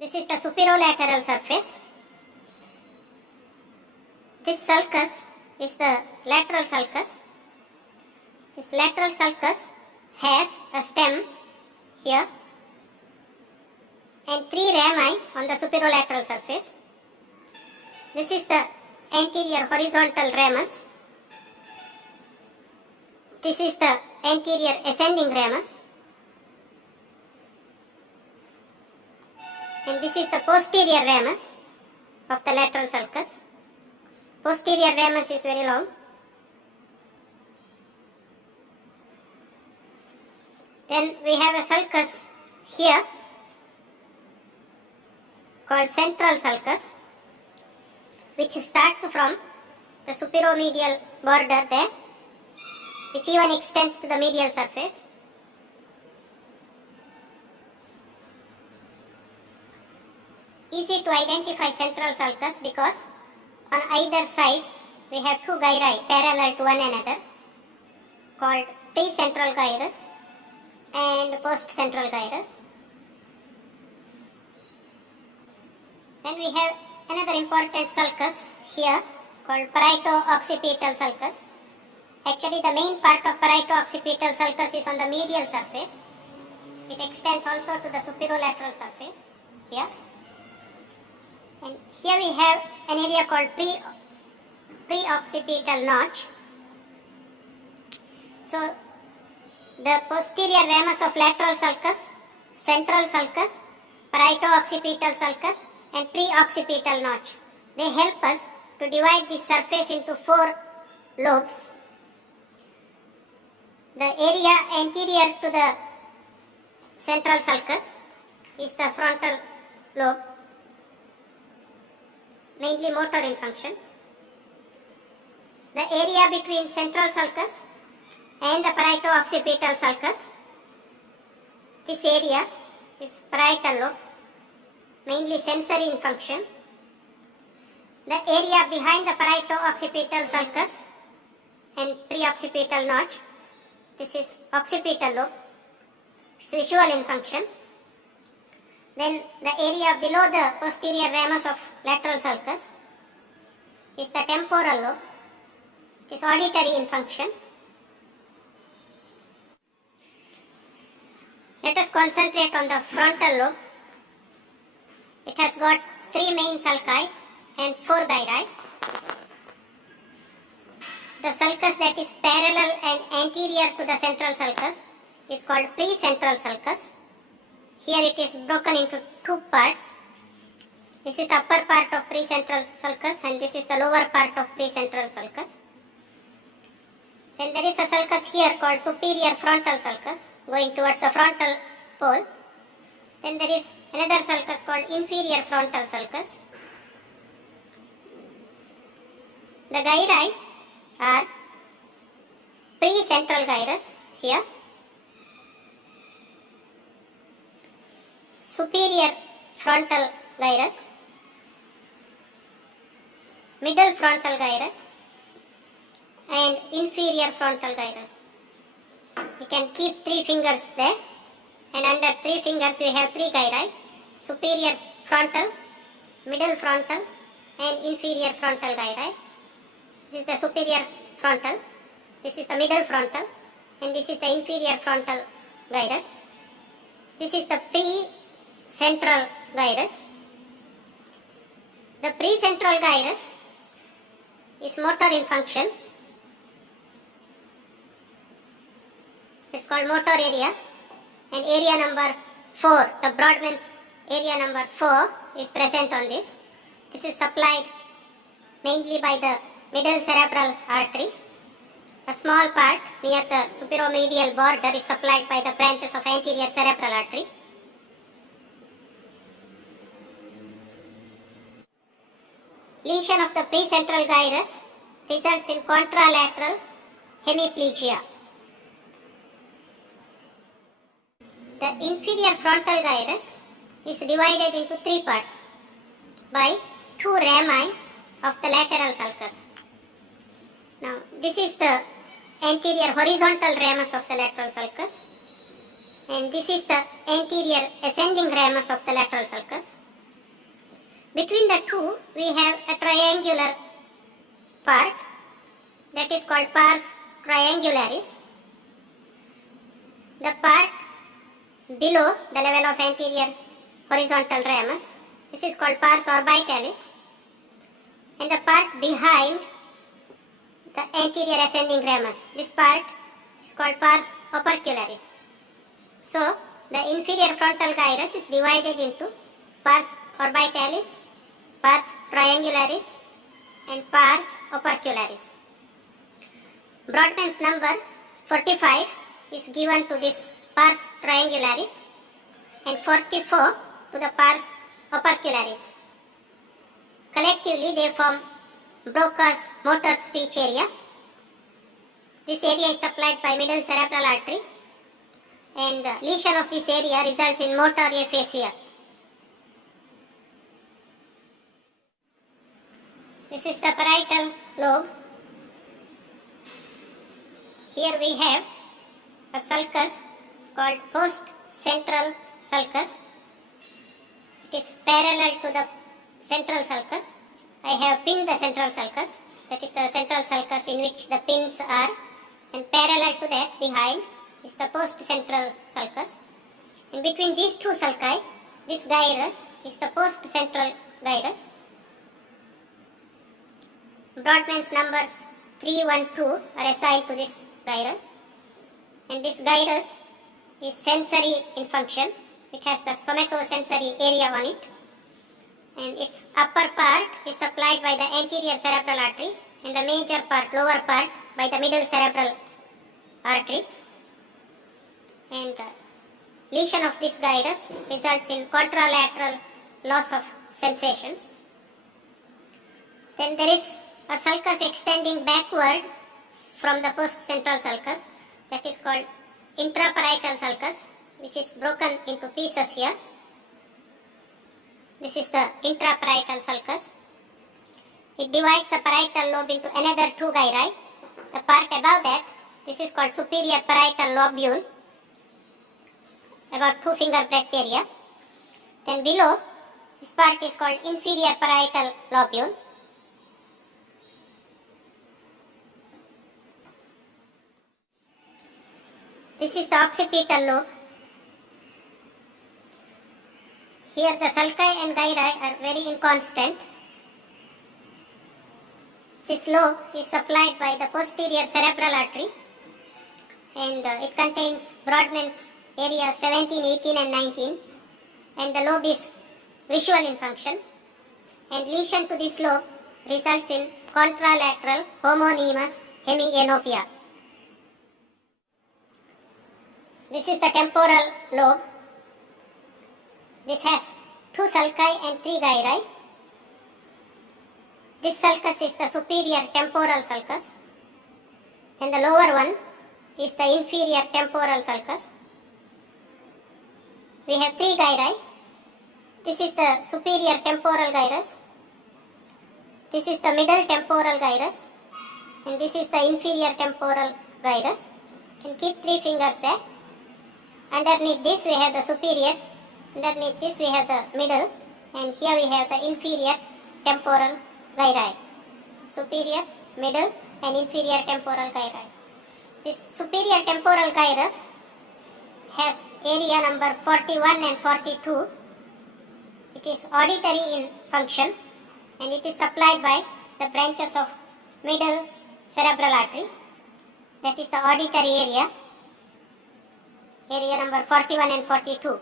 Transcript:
This is the superolateral surface. This sulcus is the lateral sulcus. This lateral sulcus has a stem here and 3 rami on the superolateral surface. This is the anterior horizontal ramus. This is the anterior ascending ramus. And this is the posterior ramus of the lateral sulcus. Posterior ramus is very long. Then we have a sulcus here called central sulcus, which starts from the superomedial border there, which even extends to the medial surface. Easy to identify central sulcus because on either side we have 2 gyri parallel to one another called precentral gyrus and postcentral gyrus. Then we have another important sulcus here called parieto-occipital sulcus. Actually, the main part of parieto-occipital sulcus is on the medial surface. It extends also to the superolateral surface here. And here we have an area called preoccipital notch. So, the posterior ramus of lateral sulcus, central sulcus, parieto-occipital sulcus and preoccipital notch. They help us to divide the surface into 4 lobes. The area anterior to the central sulcus is the frontal lobe, mainly motor in function. The area between central sulcus and the parieto-occipital sulcus, this area is parietal lobe, mainly sensory in function. The area behind the parieto-occipital sulcus and preoccipital notch, this is occipital lobe, it's visual in function. Then the area below the posterior ramus of lateral sulcus is the temporal lobe, it is auditory in function. Let us concentrate on the frontal lobe. It has got 3 main sulci and 4 gyri. The sulcus that is parallel and anterior to the central sulcus is called precentral sulcus. Here it is broken into 2 parts. This is the upper part of precentral sulcus and this is the lower part of precentral sulcus. Then there is a sulcus here called superior frontal sulcus going towards the frontal pole. Then there is another sulcus called inferior frontal sulcus. The gyri are precentral gyrus here, superior frontal gyrus, middle frontal gyrus and inferior frontal gyrus. We can keep 3 fingers there and under 3 fingers we have 3 gyri, superior frontal, middle frontal and inferior frontal gyri. This is the superior frontal, this is the middle frontal and this is the inferior frontal gyrus. This is the precentral gyrus. The precentral gyrus is motor in function. It's called motor area and area number 4, the Brodmann's area number 4 is present on this. This is supplied mainly by the middle cerebral artery. A small part near the superomedial border is supplied by the branches of anterior cerebral artery. Lesion of the precentral gyrus results in contralateral hemiplegia. The inferior frontal gyrus is divided into 3 parts by 2 rami of the lateral sulcus. Now, this is the anterior horizontal ramus of the lateral sulcus. and this is the anterior ascending ramus of the lateral sulcus. Between the two we have a triangular part that is called pars triangularis. The part below the level of anterior horizontal ramus, this is called pars orbitalis, and the part behind the anterior ascending ramus, this part is called pars opercularis. So the inferior frontal gyrus is divided into pars orbitalis, pars triangularis and pars opercularis. Brodmann's number 45 is given to this pars triangularis and 44 to the pars opercularis. Collectively they form Broca's motor speech area. This area is supplied by middle cerebral artery, and lesion of this area results in motor aphasia. This is the parietal lobe. Here we have a sulcus called post-central sulcus. It is parallel to the central sulcus. I have pinned the central sulcus, that is the central sulcus in which the pins are, and parallel to that behind is the post-central sulcus. In between these two sulci, this gyrus is the post-central gyrus. Brodmann's numbers 3, 1, 2 are assigned to this gyrus, and this gyrus is sensory in function. It has the somatosensory area on it, and its upper part is supplied by the anterior cerebral artery and the major part, lower part, by the middle cerebral artery. And lesion of this gyrus results in contralateral loss of sensations. Then there is a sulcus extending backward from the post-central sulcus, that is called intraparietal sulcus, which is broken into pieces here. This is the intraparietal sulcus. It divides the parietal lobe into another two gyri. The part above that, this is called superior parietal lobule, about 2 finger breadth area. Then below, this part is called inferior parietal lobule. This is the occipital lobe. Here the sulci and gyri are very inconstant. This lobe is supplied by the posterior cerebral artery, and it contains Brodmann's area 17, 18 and 19, and the lobe is visual in function, and lesion to this lobe results in contralateral homonymous hemianopia. This is the temporal lobe. This has 2 sulci and 3 gyri. This sulcus is the superior temporal sulcus, and the lower one is the inferior temporal sulcus. We have 3 gyri. This is the superior temporal gyrus. This is the middle temporal gyrus, and this is the inferior temporal gyrus. You can keep 3 fingers there. Underneath this we have the superior, underneath this we have the middle, and here we have the inferior temporal gyri. Superior, middle and inferior temporal gyri. This superior temporal gyrus has area number 41 and 42. It is auditory in function, and it is supplied by the branches of middle cerebral artery. That is the auditory area number 41 and 42.